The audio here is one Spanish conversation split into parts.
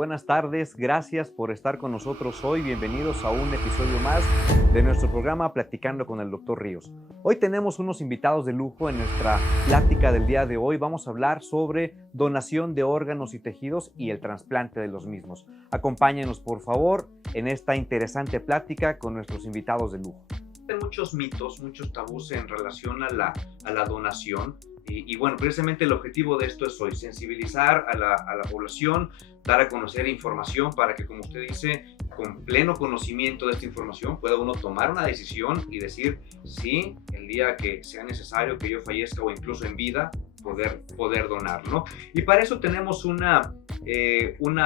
buenas tardes. Gracias por estar con nosotros hoy. Bienvenidos a un episodio más de nuestro programa Platicando con el Dr. Ríos. Hoy tenemos unos invitados de lujo en nuestra plática del día de hoy. Vamos a hablar sobre donación de órganos y tejidos y el trasplante de los mismos. Acompáñenos, por favor, en esta interesante plática con nuestros invitados de lujo. Hay muchos mitos, muchos tabús en relación a la donación. Y bueno, precisamente el objetivo de esto es hoy, sensibilizar a la población, dar a conocer información para que, como usted dice, con pleno conocimiento de esta información pueda uno tomar una decisión y decir, sí, el día que sea necesario que yo fallezca o incluso en vida, poder donar, ¿no? Y para eso tenemos una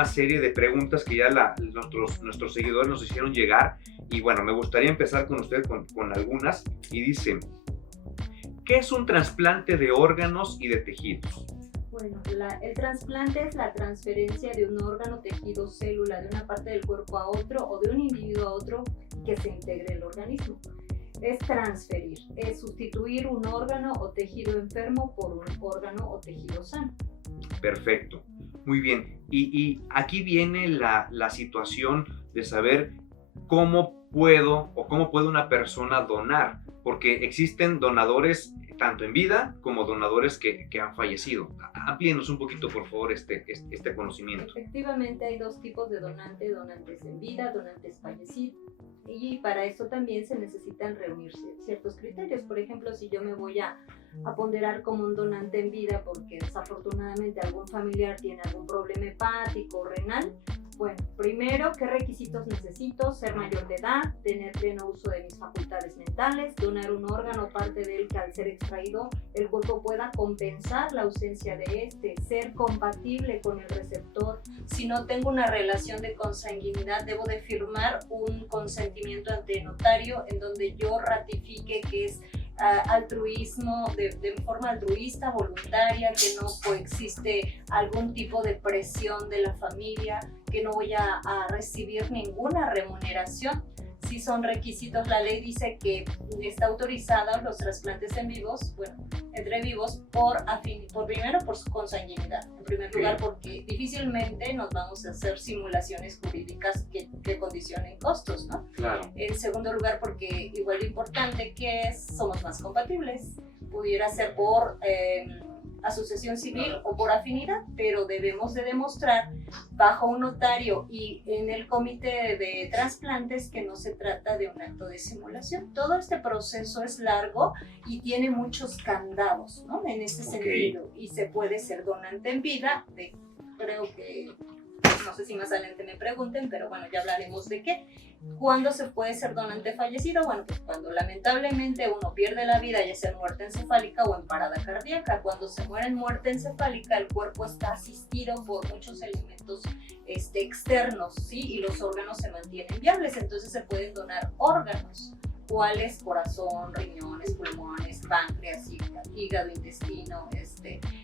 serie de preguntas que ya nuestros seguidores nos hicieron llegar. Y bueno, me gustaría empezar con usted con algunas. Y dice, ¿qué es un trasplante de órganos y de tejidos? Bueno, el trasplante es la transferencia de un órgano, tejido, célula de una parte del cuerpo a otro o de un individuo a otro que se integre el organismo. Es transferir, es sustituir un órgano o tejido enfermo por un órgano o tejido sano. Perfecto, muy bien. Y aquí viene la situación de saber cómo puede una persona donar, porque existen donadores tanto en vida como donadores que han fallecido. Amplíenos un poquito, por favor, este conocimiento. Efectivamente, hay dos tipos de donantes en vida, donantes fallecidos. Y para esto también se necesitan reunirse ciertos criterios. Por ejemplo, si yo me voy a ponderar como un donante en vida porque desafortunadamente algún familiar tiene algún problema hepático o renal, bueno, primero, ¿qué requisitos necesito? Ser mayor de edad, tener pleno uso de mis facultades mentales, donar un órgano o parte de él que al ser extraído el cuerpo pueda compensar la ausencia de este, ser compatible con el receptor. Si no tengo una relación de consanguinidad, debo de firmar un consentimiento ante notario en donde yo ratifique que es altruismo, de forma altruista, voluntaria, que no coexiste algún tipo de presión de la familia, que no voy a recibir ninguna remuneración. Si son requisitos, la ley dice que está autorizada los trasplantes en vivos, bueno, entre vivos, primero por su consanguinidad, en primer lugar porque difícilmente nos vamos a hacer simulaciones jurídicas que condicionen costos, ¿no? Claro. En segundo lugar porque igual de importante que somos más compatibles, pudiera ser por asociación civil o por afinidad, pero debemos de demostrar bajo un notario y en el comité de trasplantes que no se trata de un acto de simulación. Todo este proceso es largo y tiene muchos candados, ¿no? En ese sentido, y se puede ser donante en vida, creo que, no sé si más adelante me pregunten, pero bueno, ya hablaremos de qué. ¿Cuándo se puede ser donante fallecido? Bueno, pues cuando lamentablemente uno pierde la vida, ya sea en muerte encefálica o en parada cardíaca. Cuando se muere en muerte encefálica, el cuerpo está asistido por muchos elementos externos, ¿sí? Y los órganos se mantienen viables, entonces se pueden donar órganos. ¿Cuáles? Corazón, riñones, pulmones, páncreas, hígado, intestino,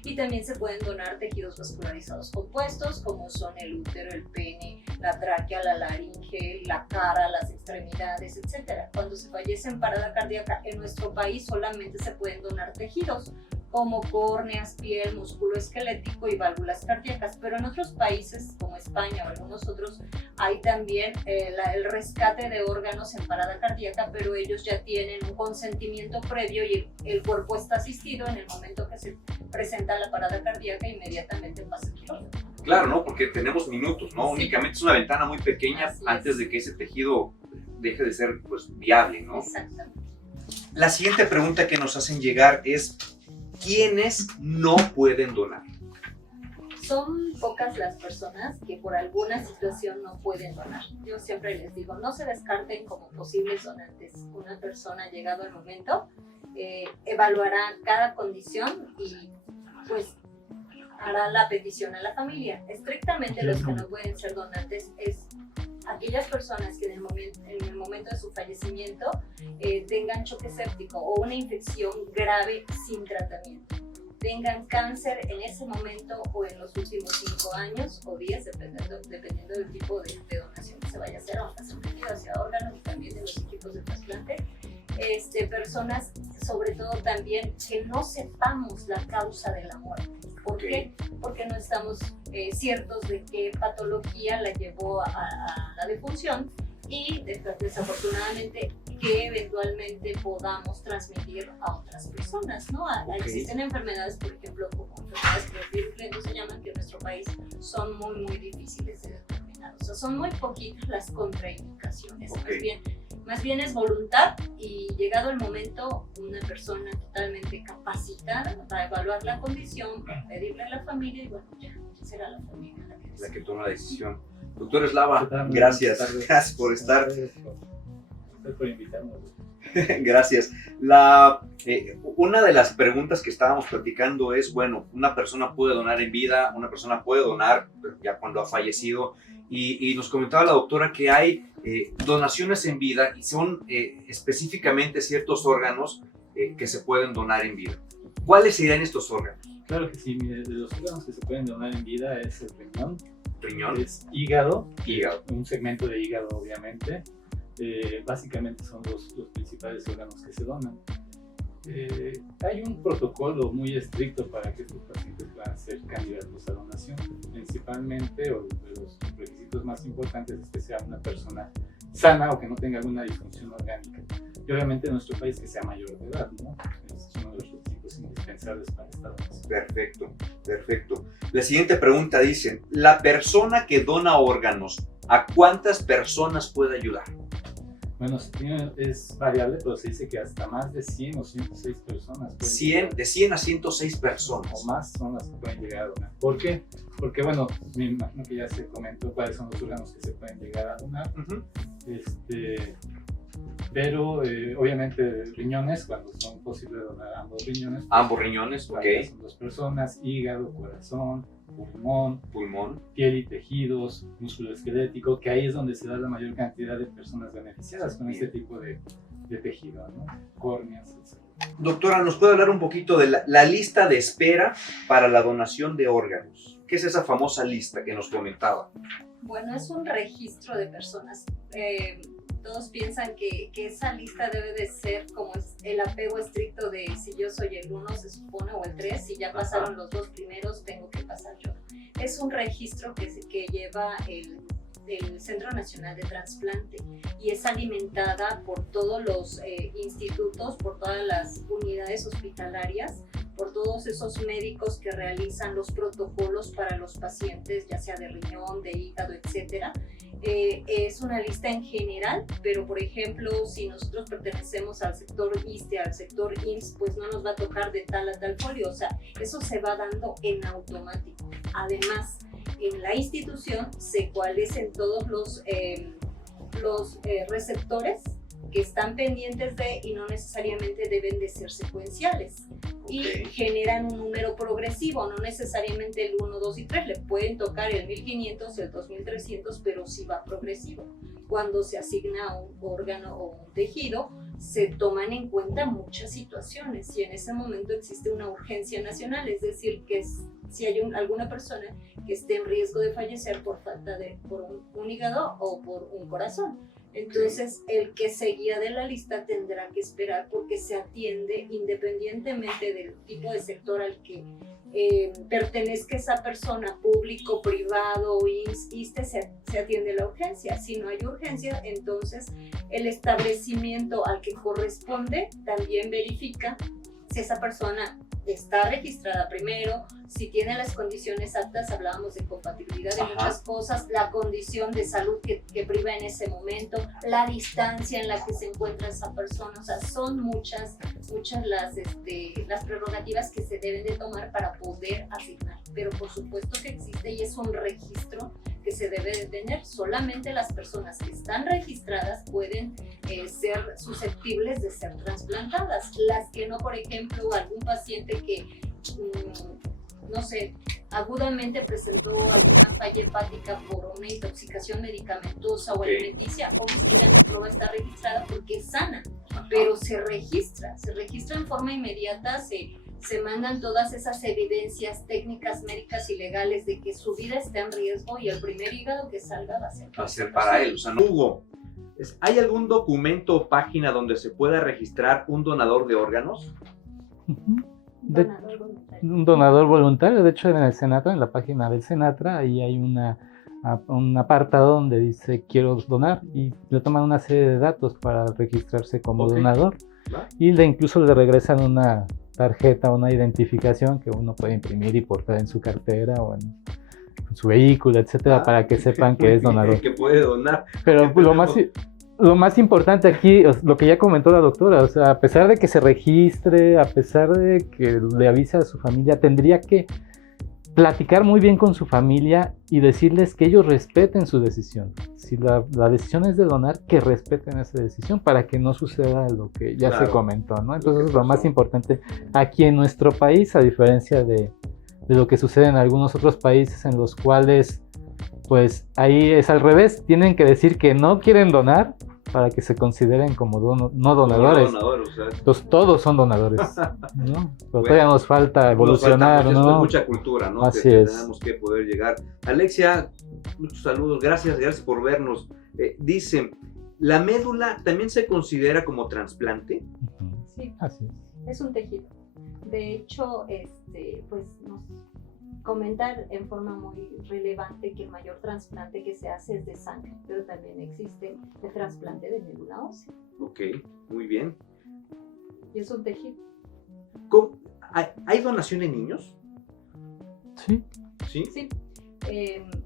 y también se pueden donar tejidos vascularizados compuestos como son el útero, el pene, la tráquea, la laringe, la cara, las extremidades, etc. Cuando se fallece en parada cardíaca, en nuestro país solamente se pueden donar tejidos como córneas, piel, músculo esquelético y válvulas cardíacas, pero en otros países como España o algunos otros hay también el rescate de órganos en parada cardíaca, pero ellos ya tienen un consentimiento previo y el cuerpo está asistido en el momento que se presenta la parada cardíaca, inmediatamente pasa el quirófano. Claro, ¿no? Porque tenemos minutos, ¿no? Sí. Únicamente es una ventana muy pequeña antes de que ese tejido deje de ser, pues, viable, ¿no? Exactamente. La siguiente pregunta que nos hacen llegar es, ¿quiénes no pueden donar? Son pocas las personas que por alguna situación no pueden donar. Yo siempre les digo, no se descarten como posibles donantes. Una persona llegado el momento evaluará cada condición y pues hará la petición a la familia. Estrictamente los que no pueden ser donantes es aquellas personas que en el momento de su fallecimiento tengan choque séptico o una infección grave sin tratamiento, tengan cáncer en ese momento o en los últimos 5 años o 10, dependiendo del tipo de donación que se vaya a hacer, aunque se refiere hacia órganos y también de los equipos de trasplante. Personas, sobre todo también, que no sepamos la causa de la muerte. ¿Por qué? Porque no estamos ciertos de qué patología la llevó a la defunción y desafortunadamente que eventualmente podamos transmitir a otras personas, ¿no? Existen enfermedades, por ejemplo, como enfermedades pleuropilíticas se llaman, que en nuestro país son muy, muy difíciles de determinar. O sea, son muy poquitas las contraindicaciones. Más bien es voluntad y llegado el momento, una persona totalmente capacitada va a evaluar la condición, va a pedirle a la familia y bueno, ya será la familia la que toma la decisión. Doctor Eslava, gracias por estar. Gracias por invitarnos. Gracias. Una de las preguntas que estábamos platicando es, bueno, una persona puede donar en vida, una persona puede donar ya cuando ha fallecido, y nos comentaba la doctora que hay donaciones en vida y son específicamente ciertos órganos que se pueden donar en vida. ¿Cuáles serían estos órganos? Claro que sí, mire, de los órganos que se pueden donar en vida es el riñón, es hígado, un segmento de hígado obviamente. Básicamente son los principales órganos que se donan. Hay un protocolo muy estricto para que estos pacientes puedan ser candidatos a donación. Principalmente, o de los requisitos más importantes es que sea una persona sana o que no tenga alguna disfunción orgánica. Y obviamente en nuestro país que sea mayor de edad, ¿no? Es uno de los requisitos indispensables para esta donación. Perfecto, perfecto. La siguiente pregunta dice, ¿la persona que dona órganos, a cuántas personas puede ayudar? Bueno, es variable, pero se dice que hasta más de 100 o 106 personas. De 100 a 106 personas. O más son las que pueden llegar a donar. ¿Por qué? Porque, bueno, me imagino que ya se comentó cuáles son los órganos que se pueden llegar a donar. Pero, obviamente, riñones, cuando son posibles donar ambos riñones. Ambos riñones, ok. Son 2 personas, hígado, corazón, pulmón, piel y tejidos, músculo esquelético, que ahí es donde se da la mayor cantidad de personas beneficiadas con este tipo de tejido, ¿no? Córneas, etc. Doctora, ¿nos puede hablar un poquito de la lista de espera para la donación de órganos? ¿Qué es esa famosa lista que nos comentaba? Bueno, es un registro de personas. Todos piensan que esa lista debe de ser como el apego estricto de si yo soy el 1, se supone, o el 3, si ya pasaron los 2 primeros, tengo que pasar yo. Es un registro que lleva el Centro Nacional de Trasplante y es alimentada por todos los institutos, por todas las unidades hospitalarias, por todos esos médicos que realizan los protocolos para los pacientes, ya sea de riñón, de hígado, etcétera. Es una lista en general, pero por ejemplo, si nosotros pertenecemos al sector ISSSTE, al sector IMSS, pues no nos va a tocar de tal a tal folio, o sea, eso se va dando en automático. Además, en la institución se ecualecen todos los receptores que están pendientes de y no necesariamente deben de ser secuenciales. Y generan un número progresivo, no necesariamente el 1, 2 y 3, le pueden tocar el 1500, el 2300, pero sí va progresivo. Cuando se asigna un órgano o un tejido, se toman en cuenta muchas situaciones y en ese momento existe una urgencia nacional, es decir, que si hay alguna persona que esté en riesgo de fallecer por falta de un hígado o por un corazón. Entonces, el que se guía de la lista tendrá que esperar porque se atiende independientemente del tipo de sector al que pertenezca esa persona, público, privado, ISSSTE, se atiende la urgencia. Si no hay urgencia, entonces el establecimiento al que corresponde también verifica si esa persona está registrada primero, si tiene las condiciones aptas, hablábamos de compatibilidad de muchas cosas, la condición de salud que priva en ese momento, la distancia en la que se encuentra esa persona, o sea, son muchas las prerrogativas que se deben de tomar para poder asignar, pero por supuesto que existe y es un registro que se debe de tener. Solamente las personas que están registradas pueden ser susceptibles de ser trasplantadas. Las que no, por ejemplo, algún paciente que, no sé, agudamente presentó alguna falla hepática por una intoxicación medicamentosa o alimenticia, obviamente ya no va a estar registrada porque es sana, pero se registra en forma inmediata, se mandan todas esas evidencias técnicas, médicas y legales de que su vida está en riesgo y el primer hígado que salga va a ser para él. O sea, no, Hugo, ¿hay algún documento o página donde se pueda registrar un donador de órganos? Donador voluntario. un donador voluntario. De hecho, en el Senatra, en la página del Senatra, ahí hay un apartado donde dice quiero donar y le toman una serie de datos para registrarse como donador. Y incluso le regresan una tarjeta, una identificación que uno puede imprimir y portar en su cartera o en su vehículo, etcétera, para que sepan que es donador. Que puede donar. Pero lo más importante aquí, lo que ya comentó la doctora, o sea, a pesar de que se registre, a pesar de que le avise a su familia, tendría que platicar muy bien con su familia y decirles que ellos respeten su decisión. Si la decisión es de donar, que respeten esa decisión para que no suceda lo que ya se comentó, ¿no? Entonces es lo más importante aquí en nuestro país, a diferencia de lo que sucede en algunos otros países en los cuales, pues ahí es al revés, tienen que decir que no quieren donar para que se consideren como no donadores. Entonces todos son donadores, ¿no? Pero todavía nos falta evolucionar, nos falta ¿no? mucha cultura, ¿no? Así que es. Tenemos que poder llegar. Alexia, muchos saludos, gracias por vernos. Dice, ¿la médula también se considera como trasplante? Sí, así es. Es un tejido. De hecho, pues nos comentar en forma muy relevante que el mayor trasplante que se hace es de sangre, pero también existe el trasplante de médula ósea. Ok, muy bien. Y es un tejido. ¿Hay donación en niños? Sí. Sí. Sí.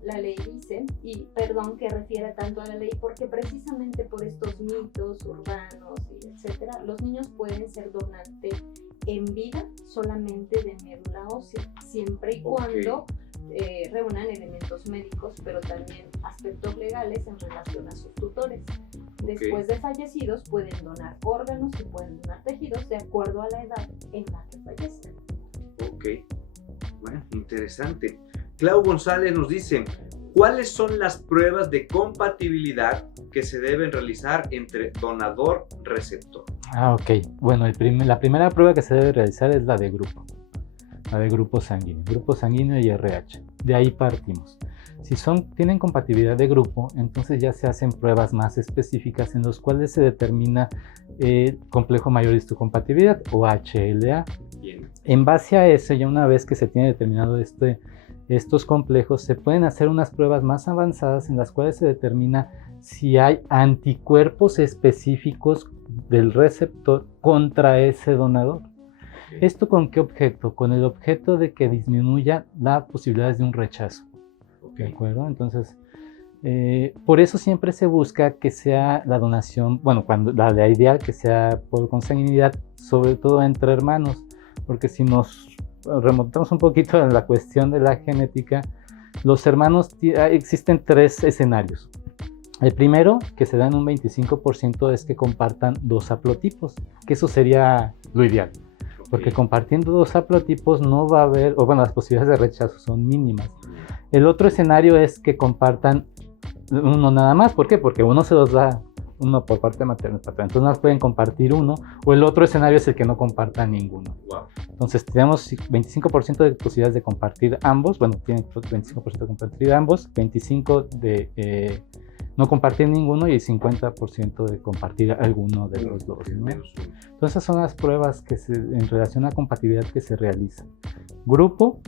La ley dice, y perdón que refiera tanto a la ley, porque precisamente por estos mitos urbanos y etcétera, los niños pueden ser donantes en vida solamente de médula ósea, siempre y cuando reúnan elementos médicos, pero también aspectos legales en relación a sus tutores. Después de fallecidos pueden donar órganos y pueden donar tejidos de acuerdo a la edad en la que fallezcan. Ok, bueno, interesante. Clau González nos dice, ¿cuáles son las pruebas de compatibilidad que se deben realizar entre donador-receptor? Ok. Bueno, la primera prueba que se debe realizar es la de grupo sanguíneo y RH. De ahí partimos. Si tienen compatibilidad de grupo, entonces ya se hacen pruebas más específicas en las cuales se determina complejo mayor histocompatibilidad o HLA. Bien. En base a eso, ya una vez que se tiene determinado estos complejos, se pueden hacer unas pruebas más avanzadas en las cuales se determina si hay anticuerpos específicos del receptor contra ese donador. ¿Esto con qué objeto? Con el objeto de que disminuya las posibilidades de un rechazo. ¿De acuerdo? Entonces, por eso siempre se busca que sea la donación, bueno, cuando la ideal que sea por consanguinidad, sobre todo entre hermanos, porque si nos remontamos un poquito a la cuestión de la genética, los hermanos, existen 3 escenarios. El primero, que se da en un 25%, es que compartan 2 haplotipos, que eso sería lo ideal, porque compartiendo 2 haplotipos no va a haber, o bueno, las posibilidades de rechazo son mínimas. El otro escenario es que compartan uno nada más. ¿Por qué? Porque uno se los da uno por parte materna y paterna, entonces no pueden compartir uno, o el otro escenario es el que no compartan ninguno. Wow. Entonces tenemos 25% de posibilidades de compartir ambos, bueno, tienen 25% de compartir ambos, 25% de no compartir ninguno y el 50% de compartir alguno de los dos, ¿no? Entonces esas son las pruebas en relación a compatibilidad que se realizan. Grupo,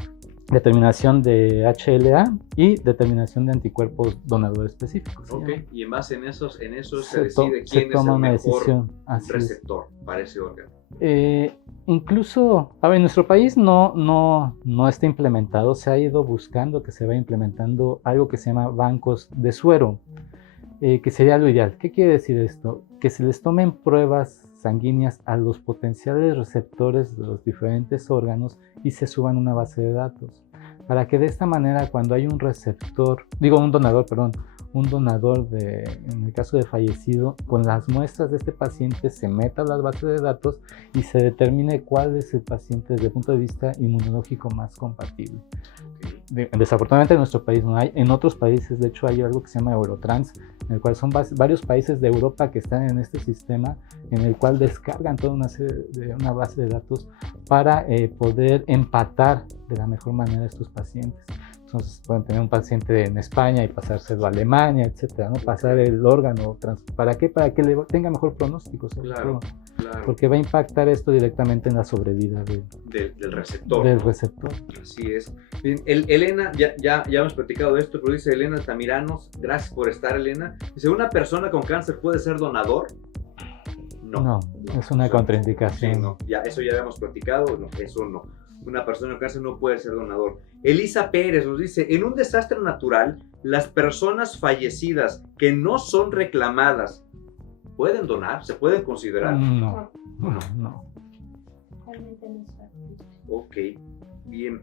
determinación de HLA y determinación de anticuerpos donador específicos. Ok, y en base en eso se decide quién es el mejor receptor para ese órgano. Incluso, a ver, en nuestro país no está implementado, se ha ido buscando que se vaya implementando algo que se llama bancos de suero, que sería lo ideal. ¿Qué quiere decir esto? Que se les tomen pruebas sanguíneas a los potenciales receptores de los diferentes órganos y se suban a una base de datos, para que de esta manera cuando hay un donador en el caso de fallecido, con las muestras de este paciente se meta a las bases de datos y se determine cuál es el paciente desde el punto de vista inmunológico más compatible. Desafortunadamente en nuestro país no hay, en otros países de hecho hay algo que se llama Eurotrans, en el cual son varios países de Europa que están en este sistema, en el cual descargan toda una base de datos para poder empatar de la mejor manera a estos pacientes. Entonces pueden tener un paciente en España y pasárselo a Alemania, etcétera, ¿no? Pasar el órgano, ¿para qué? Para que tenga mejor pronóstico. Claro. Claro. porque va a impactar esto directamente en la sobrevida del receptor. del ¿no? receptor. Así es. Bien, Elena, ya hemos platicado de esto, pero dice Elena Tamiranos, gracias por estar, Elena. Dice, ¿una persona con cáncer puede ser donador? No, es una contraindicación. Sí, no, eso ya habíamos platicado, no, eso no. Una persona con cáncer no puede ser donador. Elisa Pérez nos dice, en un desastre natural, las personas fallecidas que no son reclamadas, ¿pueden donar? ¿Se pueden considerar? No. Realmente no es factible. Ok, bien.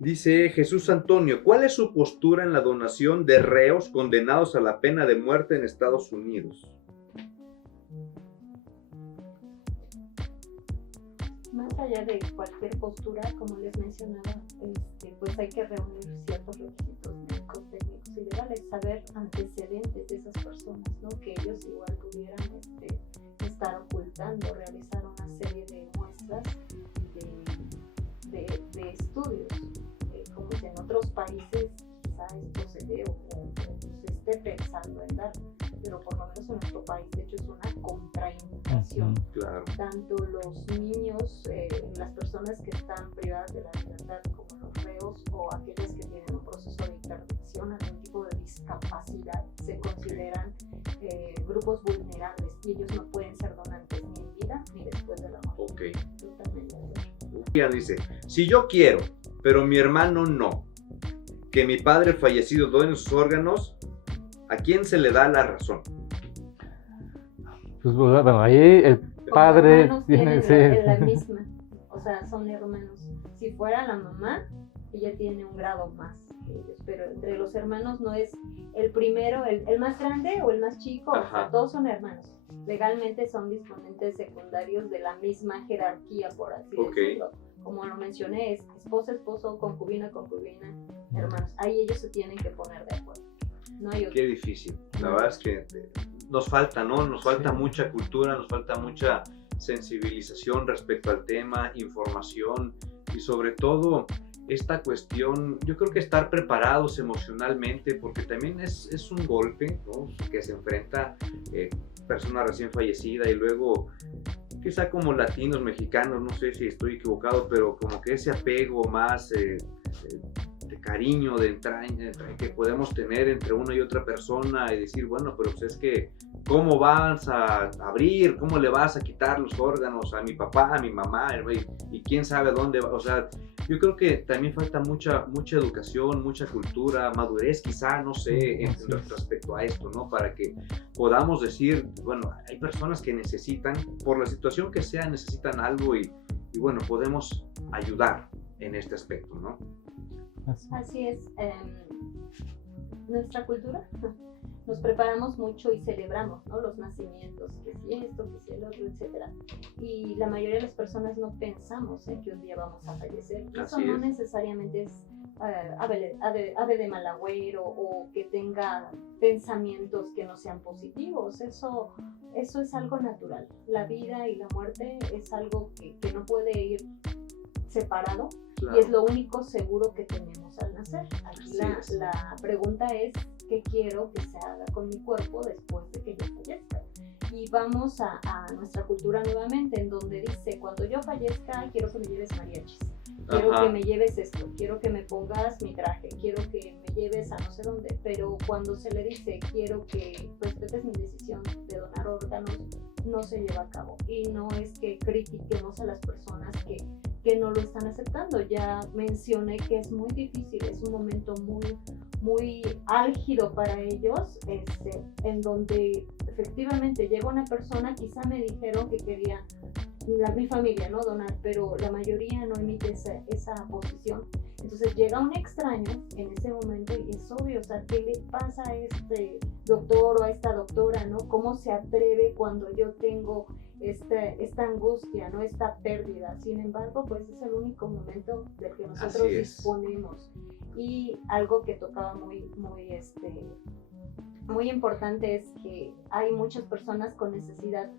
Dice Jesús Antonio, ¿cuál es su postura en la donación de reos condenados a la pena de muerte en Estados Unidos? Más allá de cualquier postura, como les mencionaba, pues hay que reunir ciertos requisitos médicos, técnicos y legales, saber antecedentes de esas personas, ¿no? Que ellos igual pudieran estar ocultando, realizar una serie de muestras de estudios. Como que en otros países quizá esto se dé o se esté pensando en dar, pero por lo menos en nuestro país, de hecho, es una contraindicación. Claro. Tanto los niños, las personas que están privadas de la libertad, como los reos o aquellas que tienen un proceso de interdicción, algún tipo de discapacidad, se consideran grupos vulnerables y ellos no pueden ser donantes ni en vida ni después de la muerte. Ok. Totalmente. Dice, si yo quiero, pero mi hermano no, que mi padre fallecido done sus órganos, ¿a quién se le da la razón? Pues bueno, ahí el padre tiene tiene la misma, o sea, son hermanos. Si fuera la mamá, ella tiene un grado más que ellos, pero entre los hermanos no es el primero, el más grande o el más chico, o sea, todos son hermanos. Legalmente son disponentes secundarios de la misma jerarquía, por así decirlo. Como lo mencioné, es esposa, esposo, concubina, concubina, hermanos. Ahí ellos se tienen que poner de acuerdo. No hay otro. Qué difícil. La verdad es que nos falta, ¿no? Nos falta mucha cultura, nos falta mucha sensibilización respecto al tema, información y sobre todo esta cuestión, yo creo que estar preparados emocionalmente, porque también es un golpe, ¿no? Que se enfrenta persona recién fallecida y luego quizá como latinos, mexicanos, no sé si estoy equivocado, pero como que ese apego más de cariño, de entraña, que podemos tener entre una y otra persona y decir, bueno, pero pues es que, ¿cómo vas a abrir? ¿Cómo le vas a quitar los órganos a mi papá, a mi mamá? Y quién sabe dónde va. O sea, yo creo que también falta mucha educación, mucha cultura, madurez quizá, no sé, respecto a esto, ¿no? Para que podamos decir, bueno, hay personas que necesitan, por la situación que sea, necesitan algo y bueno, podemos ayudar en este aspecto, ¿no? Así es. Nuestra cultura, nos preparamos mucho y celebramos, ¿no? Los nacimientos, que si esto, que si el otro, etc. Y la mayoría de las personas no pensamos en que un día vamos a fallecer. Eso no necesariamente es ave de mal agüero o que tenga pensamientos que no sean positivos. Eso es algo natural. La vida y la muerte es algo que no puede ir separado. Claro. Y es lo único seguro que tenemos al nacer. Aquí la pregunta es, ¿qué quiero que se haga con mi cuerpo después de que yo fallezca? Y vamos a nuestra cultura nuevamente, en donde dice, cuando yo fallezca, quiero que me lleves mariachis, quiero que me lleves esto, quiero que me pongas mi traje, quiero que me lleves a no sé dónde, pero cuando se le dice, quiero que respetes mi decisión de donar órganos, no se lleva a cabo. Y no es que critiquemos a las personas que no lo están aceptando. Ya mencioné que es muy difícil, es un momento muy álgido para ellos, en donde efectivamente llega una persona, quizá me dijeron que quería mi familia, ¿no? Donar, pero la mayoría no emite esa posición. Entonces llega un extraño en ese momento y es obvio, o sea, ¿qué le pasa a este doctor o a esta doctora, ¿no? ¿Cómo se atreve cuando yo tengo esta angustia, ¿no? Esta pérdida? Sin embargo, pues es el único momento del que nosotros disponemos. Y algo que tocaba muy importante es que hay muchas personas con necesidad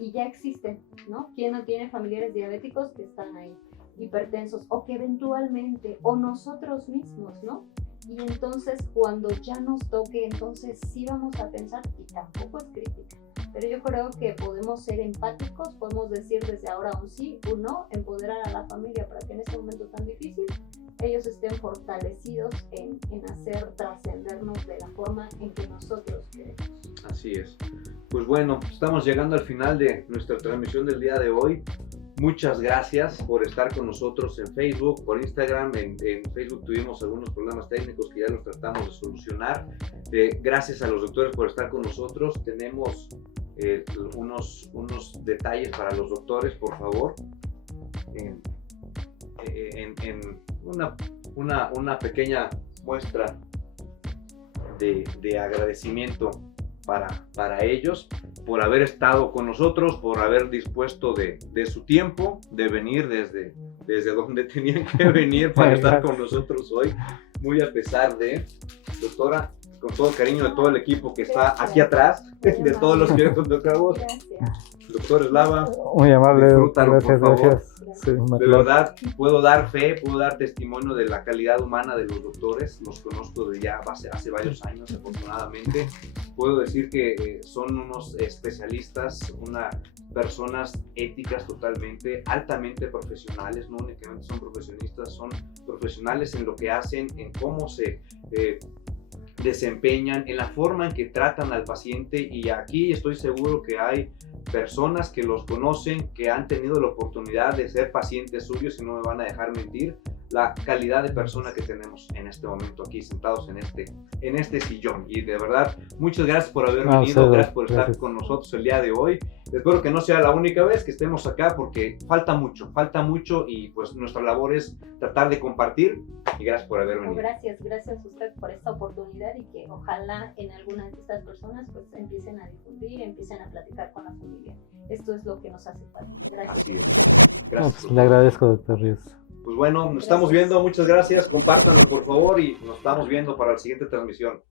y ya existen, ¿no? ¿Quién no tiene familiares diabéticos que están ahí, hipertensos, o que eventualmente, o nosotros mismos, ¿no? y entonces cuando ya nos toque, entonces sí vamos a pensar, y tampoco es crítica, pero yo creo que podemos ser empáticos, podemos decir desde ahora un sí, un no, empoderar a la familia para que en este momento tan difícil ellos estén fortalecidos en hacer trascendernos de la forma en que nosotros queremos. Así es. Pues bueno, estamos llegando al final de nuestra transmisión del día de hoy. Muchas gracias por estar con nosotros en Facebook, por Instagram. En Facebook tuvimos algunos problemas técnicos que ya los tratamos de solucionar. Gracias a los doctores por estar con nosotros. Tenemos unos detalles para los doctores, por favor. Una pequeña muestra de agradecimiento para ellos por haber estado con nosotros, por haber dispuesto de su tiempo, de venir desde donde tenían que venir para estar con nosotros hoy, muy a pesar de, doctora, con todo cariño de todo el equipo que está aquí atrás, de todos los que tocamos. Doctor Eslava, muy amable, disfrútalo, por favor. Gracias. Sí, de verdad, puedo dar fe, puedo dar testimonio de la calidad humana de los doctores. Los conozco de ya hace varios años, afortunadamente. Puedo decir que son unos especialistas, personas éticas totalmente, altamente profesionales. No únicamente son profesionistas, son profesionales en lo que hacen, en cómo se desempeñan, en la forma en que tratan al paciente. Y aquí estoy seguro que hay personas que los conocen, que han tenido la oportunidad de ser pacientes suyos y no me van a dejar mentir la calidad de persona que tenemos en este momento aquí sentados en este sillón. Y de verdad, muchas gracias por haber venido, gracias por estar con nosotros el día de hoy. Espero que no sea la única vez que estemos acá porque falta mucho y pues nuestra labor es tratar de compartir y gracias por haber venido. Gracias a usted por esta oportunidad y que ojalá en alguna de estas personas pues empiecen a difundir, empiecen a platicar con la familia. Esto es lo que nos hace falta. Gracias. Así es. Gracias. Pues, le agradezco, doctor Ríos. Pues bueno, nos estamos viendo, muchas gracias, compártanlo por favor y nos estamos viendo para la siguiente transmisión.